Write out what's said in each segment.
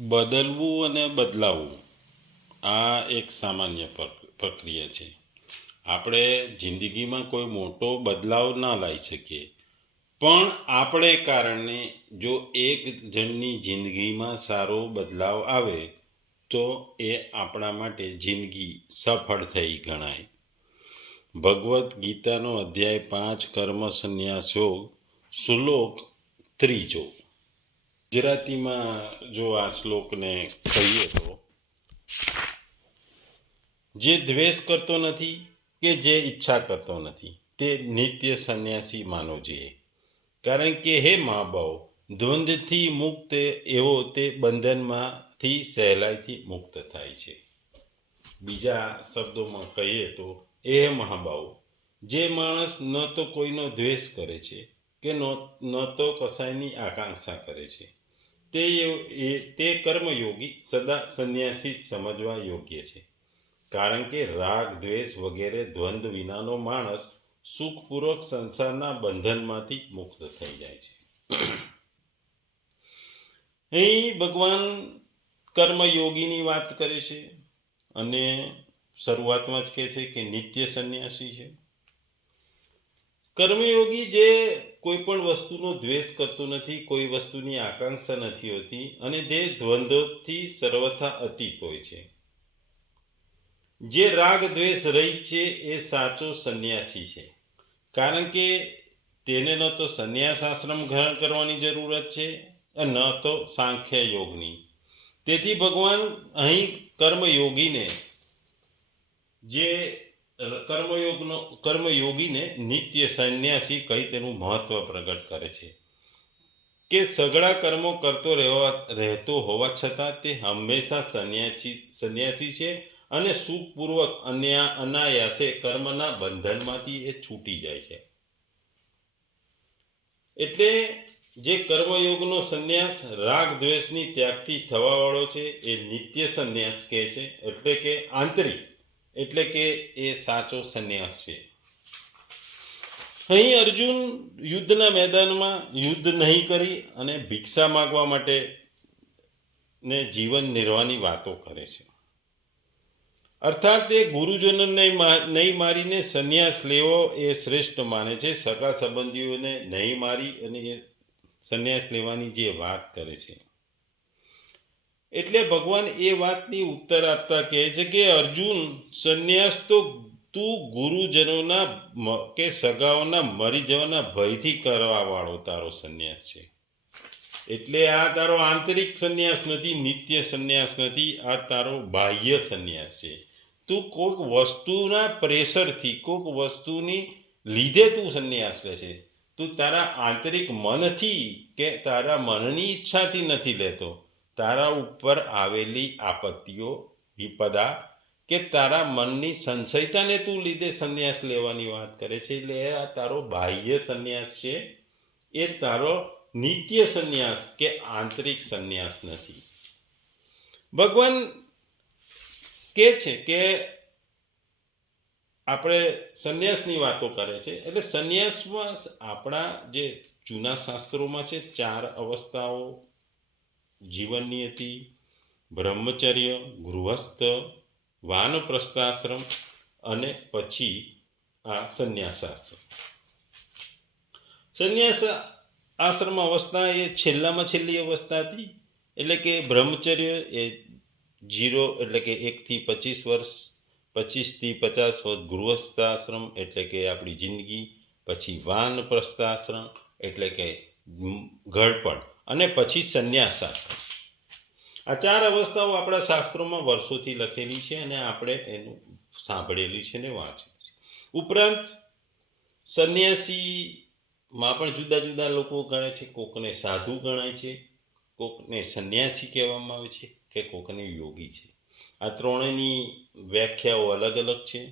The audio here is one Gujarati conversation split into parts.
બદલવું અને બદલાવવું, આ એક સામાન્ય પ્રક- પ્રક્રિયા છે. આપણે જિંદગીમાં કોઈ મોટો બદલાવ ના લાવી શકીએ. પણ આપણે કારણે જો એક જણની જિંદગીમાં સારો બદલાવ આવે, તો એ આપણા માટે જિંદગી સફળ થઈ ગણાય. ભગવદ્ ગીતાનો અધ્યાય પાંચ કર્મ સંન્યાસ યોગ શ્લોક ત્રીજો. ગુજરાતીમાં જો આ શ્લોકને કહીએ તો, જે દ્વેષ કરતો નથી કે જે ઈચ્છા કરતો નથી, તે નિત્ય સંન્યાસી માનવો જોઈએ કારણ કે હે મા બાપ દ્વંદ્વથી મુક્ત એવો તે બંધનમાંથી સહેલાઈથી મુક્ત થાય છે. બીજા શબ્દોમાં કહીએ તો, એ મહાબાઉ જે માણસ ન તો કોઈનો દ્વેષ કરે છે કે ન તો કસાયની આકાંક્ષા કરે છે. તે એ, તે કર્મયોગી સદા સંન્યાસી સમજવા યોગ્ય છે. કારણ કે રાગ, દ્વેષ વગેરે દ્વંદ્વ વિનાનો માણસ સુખપૂર્વક સંસારના બંધનમાંથી મુક્ત થઈ જાય છે. અહીં ભગવાન કર્મયોગીની વાત કરે છે અને શરૂઆતમાં જ કહે છે કે નિત્ય સંન્યાસી છે. કર્મયોગી જે કોઈ પણ વસ્તુનો દ્વેષ કરતો નથી, કોઈ વસ્તુની આકાંક્ષા નથી હોતી અને તે દ્વંદ્વથી સર્વથા અતીત હોય છે. જે રાગ દ્વેષ રહી છે એ સાચો સંન્યાસી છે. કારણ કે તેને ન તો સંન્યાસ આશ્રમ ગ્રહણ કરવાની જરૂરત છે ન તો સાંખ્ય યોગની. તેથી ભગવાન અહીં કર્મયોગીને જે કર્મયોગનો, કર્મયોગીને નિત્ય સંન્યાસી કહી તેનું મહત્વ પ્રગટ કરે છે. કે સઘળા કર્મો કરતો રહેવા, રહેતો હોવા છતાં તે હંમેશા સંન્યાસી સંન્યાસી છે અને સુખપૂર્વક અન્ય, અનાયાસે કર્મના બંધનમાંથી એ છૂટી જાય છે. એટલે જે કર્મયોગનો સંન્યાસ રાગ દ્વેષની ત્યાગથી થવાવાળો છે, એ નિત્ય સંન્યાસ કહે છે, એટલે કે આંતરિક એટલે કે એ સાચો સંન્યાસ છે. અહીં અર્જુન યુદ્ધના મેદાનમાં યુદ્ધ નહીં કરી અને ભિક્ષા માગવા માટે ને જીવન નિર્વાહની વાતો કરે છે. અર્થાત તે ગુરુજનોને નહીં મારીને સંન્યાસ લેવો એ શ્રેષ્ઠ માને છે. સગા સંબંધીઓને નહીં મારી અને એ સંન્યાસ લેવાની જે વાત કરે છે. એટલે ભગવાન એ વાતની ઉત્તર આપતા કહે છે કે, અર્જુન સંન્યાસ તો તું ગુરુજનોના કે સગાઓના મરી જવાના ભયથી કરવા વાળો તારો સંન્યાસ છે. એટલે આ તારો આંતરિક સંન્યાસ નથી, નિત્ય સંન્યાસ નથી, આ તારો બાહ્ય સંન્યાસ છે. તું કોઈક વસ્તુના પ્રેશરથી, કોઈક વસ્તુની લીધે તું સંન્યાસ લે છે. તું તારા આંતરિક મનથી કે તારા મનની ઈચ્છાથી નથી લેતો. તારા ઉપર આવેલી આપત્તિઓ, વિપદા કે તારા મનની સંશયતાને તું લીધે સંન્યાસ લેવાની વાત કરે છે. એટલે આ તારો બાહ્ય સંન્યાસ છે. એ તારો નિત્ય સંન્યાસ કે આંતરિક સંન્યાસ નથી. ભગવાન કે છે કે આપણે સંન્યાસની વાતો કરે છે. એટલે સંન્યાસમાં આપણા જે જૂના શાસ્ત્રોમાં છે, ચાર અવસ્થાઓ જીવન હતી બ્રહ્મચર્ય, ગૃહસ્થ, વાનપ્રસ્થાશ્રમ અને પછી આ સંન્યાસાશ્રમ. સંન્યાસ આશ્રમ અવસ્થા એ છેલ્લામાં છેલ્લી અવસ્થા હતી. એટલે કે બ્રહ્મચર્ય એ જીરો એટલે કે એકથી પચીસ વર્ષ પચીસથી પચાસ વર્ષ ગૃહસ્થાશ્રમ એટલે કે આપણી જિંદગી, પછી વાનપ્રસ્થાશ્રમ એટલે કે ઘડપણ અને પછી સંન્યાસાશ્રમ આ ચાર અવસ્થાઓ આપણા શાસ્ત્રોમાં વર્ષોથી લખેલી છે અને આપણે એનું સાંભળેલી છે ને વાંચ્યું છે. ઉપરાંત સંન્યાસીમાં પણ જુદા જુદા લોકો ગણે છે. કોકને સાધુ ગણાય છે. કોકને સંન્યાસી કહેવામાં આવે છે કે કોકને યોગી છે. આ ત્રણેયની વ્યાખ્યાઓ અલગ અલગ છે.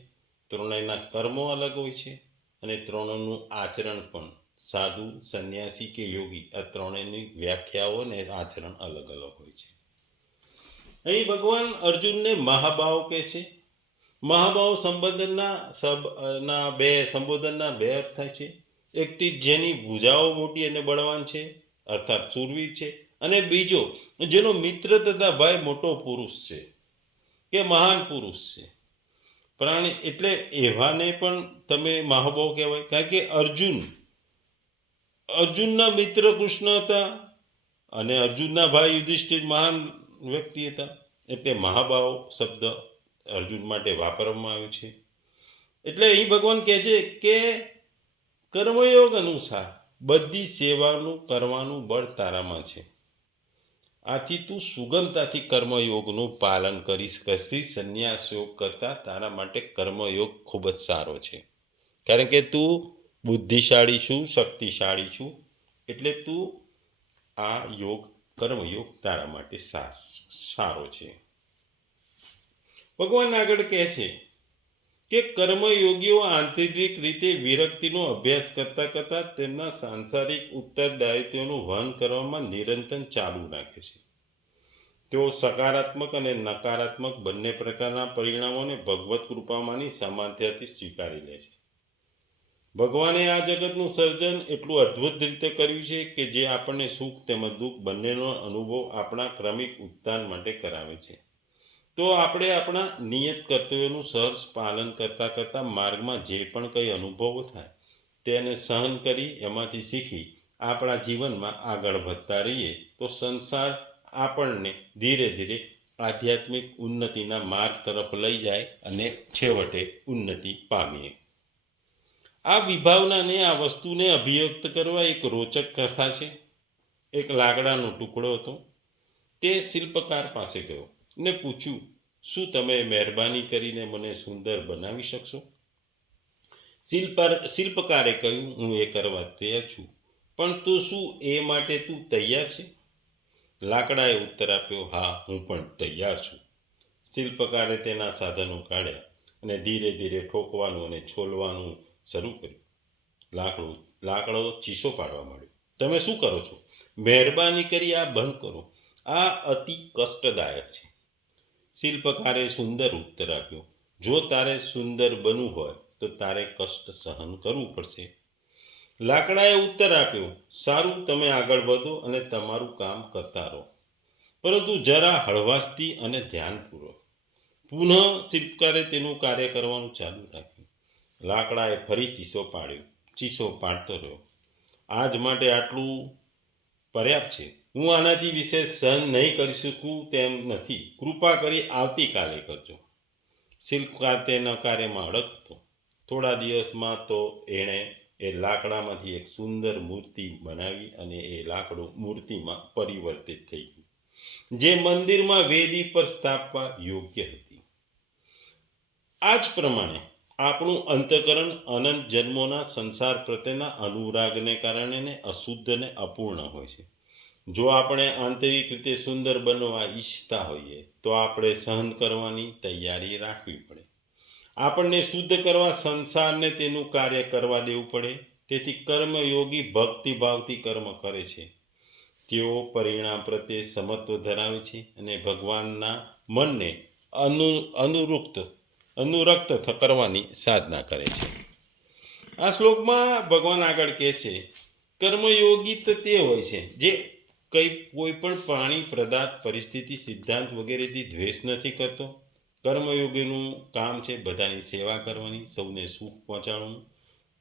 ત્રણેયના કર્મો અલગ હોય છે અને ત્રણેયનું આચરણ પણ સાધુ, સંન્યાસી કે યોગી આ ત્રણેયની વ્યાખ્યાઓ અને આચરણ અલગ અલગ હોય છે. અહીં ભગવાન અર્જુનને મહાભાવ કહે છે. મહાભાવ સંબોધનના સબ ના બે સંબોધનના બે અર્થ થાય છે. એકથી જેની ભૂજાઓ મોટી અને બળવાન છે, અર્થાત સુરવીર છે, અને બીજો જેનો મિત્ર તથા ભાઈ મોટો પુરુષ છે, કે મહાન પુરુષ છે. પ્રાણી એટલે એવાને પણ તમે મહાભાવ કહેવાય. કારણ કે અર્જુન અર્જુનના મિત્ર કૃષ્ણ હતા અને અર્જુનના ભાઈ યુધિષ્ઠિર મહાન વ્યક્તિ હતા. એટલે મહાભાવ શબ્દ અર્જુન માટે વાપરવામાં આવ્યો છે. એટલે અહીં ભગવાન કહે છે કે કર્મયોગ અનુસાર બધી સેવાનું કરવાનું બળ તારામાં છે. આથી તું સુગમતાથી કર્મયોગનું પાલન કરી શકશી સંન્યાસ યોગ કરતાં તારા માટે કર્મયોગ ખૂબ જ સારો છે. કારણ કે તું બુદ્ધિશાળી છું, શક્તિશાળી છું, એટલે તું આ યોગ કર્મયોગ તારા માટે સારો છે. ભગવાન આગળ કહે છે કે કર્મયોગીઓ આંતરિક રીતે વિરક્તિનો અભ્યાસ કરતા કરતા તેમના સાંસારિક ઉત્તરદાયિત્વનું વહન કરવામાં નિરંતર ચાલુ રાખે છે. તેઓ સકારાત્મક અને નકારાત્મક બંને પ્રકારના પરિણામોને ભગવત કૃપામાંની સામાન્યતાથી સ્વીકારી લે છે. ભગવાને આ જગતનું સર્જન એટલું અદ્ભુત રીતે કર્યું છે કે જે આપણને સુખ તેમજ દુઃખ બંનેનો અનુભવ આપણા ક્રમિક ઉત્થાન માટે કરાવે છે. તો આપણે આપણા નિયત કર્તવ્યોનું સહર્ષ પાલન કરતાં કરતાં માર્ગમાં જે પણ કંઈ અનુભવો થાય તેને સહન કરી એમાંથી શીખી આપણા જીવનમાં આગળ વધતા રહીએ તો સંસાર આપણને ધીરે ધીરે આધ્યાત્મિક ઉન્નતિના માર્ગ તરફ લઈ જાય અને છેવટે ઉન્નતિ પામીએ. આ વિભાવનાને, આ વસ્તુને અભિવ્યક્ત કરવા એક રોચક કથા છે. એક લાકડાનો ટુકડો હતો. તે શિલ્પકાર પાસે ગયો ને પૂછ્યું, શું તમે મહેરબાની કરીને મને સુંદર બનાવી શકશો? શિલ્પર, શિલ્પકારે કહ્યું, હું એ કરવા તૈયાર છું, પણ તું શું એ માટે તું તૈયાર છે? લાકડાએ ઉત્તર આપ્યો, હા, હું પણ તૈયાર છું. શિલ્પકારે તેના સાધનો કાઢ્યા અને ધીરે ધીરે ઠોકવાનું અને છોલવાનું શરૂ કર્યું લાકડું, લાકડો ચીસો પાડવા માંડ્યો. તમે શું કરો છો? મહેરબાની કરી આ બંધ કરો. આ અતિ કષ્ટદાયક છે. શિલ્પકારે સુંદર ઉત્તર આપ્યો. જો તારે સુંદર બનવું હોય, તો તારે કષ્ટ સહન કરવું પડશે. લાકડાએ ઉત્તર આપ્યો. સારું, તમે આગળ વધો અને તમારું કામ કરતા રહો. પરંતુ જરા હળવાશથી અને ધ્યાનપૂર્વક. પુનઃ શિલ્પકારે તેનું કાર્ય કરવાનું ચાલુ રાખ્યું. લાકડાએ ફરી ચીસો પાડ્યો. ચીસો પાડતો રહ્યો. આજ માટે આટલું પર્યાપ્ત છે. હું આનાથી વિશેષ સહન નહીં કરી શકું તેમ નથી. કૃપા કરી આવતીકાલે કરજો. શિલ્પકાર તેના કાર્યમાં અડકતો થોડા દિવસમાં તો એણે એ લાકડામાંથી એક સુંદર મૂર્તિ બનાવી અને એ લાકડું મૂર્તિમાં પરિવર્તિત થઈ ગયું, જે મંદિરમાં વેદી પર સ્થાપવા યોગ્ય હતી. આ જ પ્રમાણે આપણું અંતકરણ અનંત જન્મોના સંસાર પ્રત્યેના અનુરાગને કારણે ને અશુદ્ધ ને અપૂર્ણ હોય છે. જો આપણે આંતરિક રીતે સુંદર બનવા ઈચ્છતા હોઈએ, તો આપણે સહન કરવાની તૈયારી રાખવી પડે. આપણને શુદ્ધ કરવા સંસારને તેનું કાર્ય કરવા દેવું પડે. તેથી કર્મયોગી ભક્તિભાવથી કર્મ કરે છે. તેઓ પરિણામ પ્રત્યે સમત્વ ધરાવે છે અને ભગવાનના મનને અનુ અનુરુક્ત અનુરક્ત કરવાની સાધના કરે છે. આ શ્લોકમાં ભગવાન આગળ કહે છે કર્મયોગી તો તે હોય છે, જે કંઈ, કોઈ પણ પ્રાણી, પદાર્થ, પરિસ્થિતિ, સિદ્ધાંત વગેરેથી દ્વેષ નથી કરતો. કર્મયોગીનું કામ છે બધાની સેવા કરવાની, સૌને સુખ પહોંચાડવું.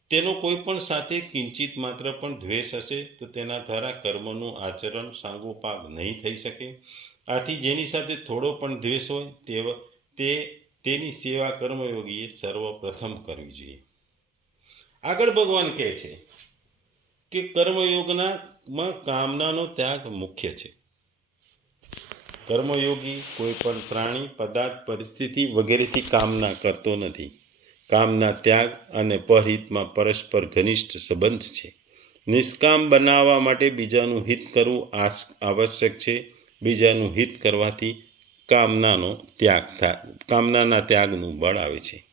તેનો કોઈ પણ સાથે કિંચિત માત્ર પણ દ્વેષ હશે, તો તેના દ્વારા કર્મનું આચરણ સાંગોપાગ નહીં થઈ શકે. આથી જેની સાથે થોડો પણ દ્વેષ હોય તે તે તેની સેવા કર્મયોગીએ સર્વપ્રથમ કરવી જોઈએ. આગળ ભગવાન કહે છે કે કર્મયોગના માં કામનાનો ત્યાગ મુખ્ય છે. કર્મયોગી કોઈ પણ પ્રાણી, પદાર્થ, પરિસ્થિતિ વગેરેથી કામના કરતો નથી. કામના ત્યાગ અને પરહિતમાં પરસ્પર ઘનિષ્ઠ સંબંધ છે. નિષ્કામ બનાવવા માટે બીજાનું હિત કરવું આવશ્યક છે. બીજાનું હિત કરવાથી કામનાનો ત્યાગ થાય કામનાના ત્યાગનું બળ આવે છે.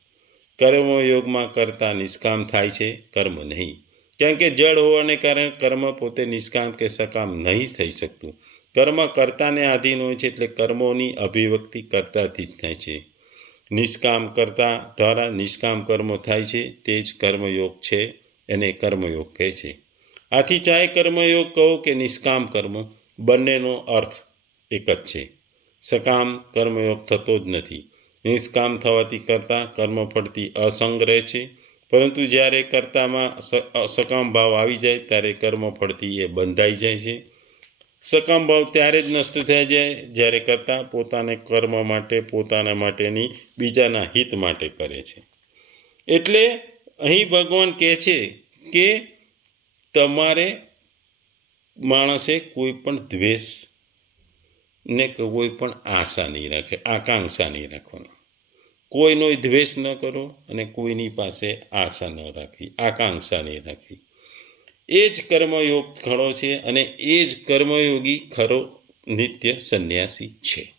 કર્મયોગમાં કરતા નિષ્કામ થાય છે, કર્મ નહીં. કેમ કે જળ હોવાને કારણે કર્મ પોતે નિષ્કામ કે સકામ નહીં થઈ શકતું. કર્મ કર્તાને આધીન હોય છે એટલે કર્મોની અભિવ્યક્તિ કરતાથી જ થાય છે. નિષ્કામ કરતા દ્વારા નિષ્કામ કર્મો થાય છે, તે જ કર્મયોગ છે એને કર્મયોગ કહે છે. આથી ચાહે કર્મયોગ કહો કે નિષ્કામ કર્મ, બંનેનો અર્થ એક જ છે. સકામ કર્મયોગ થતો જ નથી. નિષ્કામ થવાથી કરતાં કર્મફળથી અસંગ રહે છે. પરંતુ જ્યારે કર્તામાં સકામ ભાવ આવી જાય, ત્યારે કર્મ ફળથી એ બંધાઈ જાય છે. સકામ ભાવ ત્યારે જ નષ્ટ થઈ જાય, જ્યારે કરતા પોતાને કર્મ માટે, પોતાના માટેની બીજાના હિત માટે કરે છે. એટલે અહીં ભગવાન કહે છે કે તમારે માણસે કોઈ પણ દ્વેષ ને કોઈ પણ આશા નહીં રાખે આકાંક્ષા નહીં રાખવાની. કોઈનો દ્વેષ ન કરો અને કોઈની પાસે આશા ન રાખવી આકાંક્ષા નહીં રાખવી. એ જ કર્મયોગ ખરો છે અને એ જ કર્મયોગી ખરો નિત્ય સંન્યાસી છે.